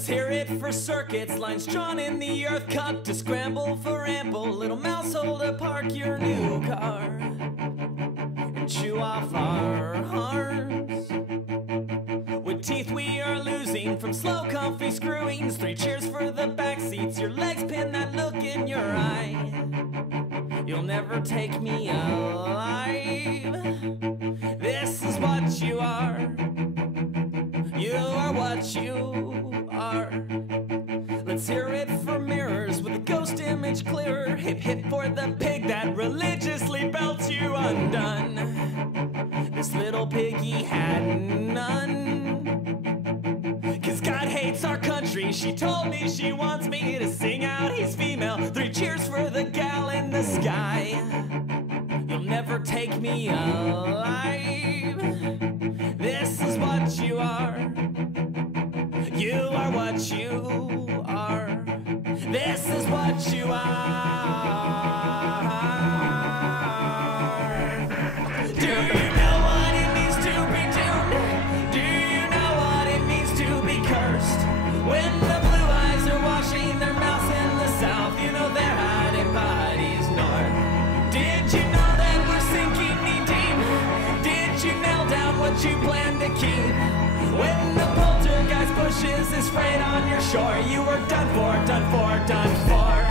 Let's hear it for circuits, lines drawn in the earth, cut to scramble for ample. Little mouse hole to park your new car and chew off our hearts. With teeth we are losing from slow, comfy screwings. 3 cheers for the back seats, your legs pin that look in your eye. You'll never take me alive. This is what you are. You are what you are. Let's hear it for mirrors with a ghost image clearer. Hip hip for the pig that religiously belts you undone. This little piggy had none. 'Cause God hates our country. She told me she wants me to sing out he's female. 3 cheers for the gal in the sky. You'll never take me alive. This is what you are. You are what you are. This is what you are. Do you know what it means to be doomed? Do you know what it means to be cursed? When the blue eyes are washing their mouths in the south, you know they're hiding bodies north. Did you know that we're sinking knee deep? Did you nail down what you plan to keep? When the poltergeist pushes his freight on your shore, you were done for, done for, done for.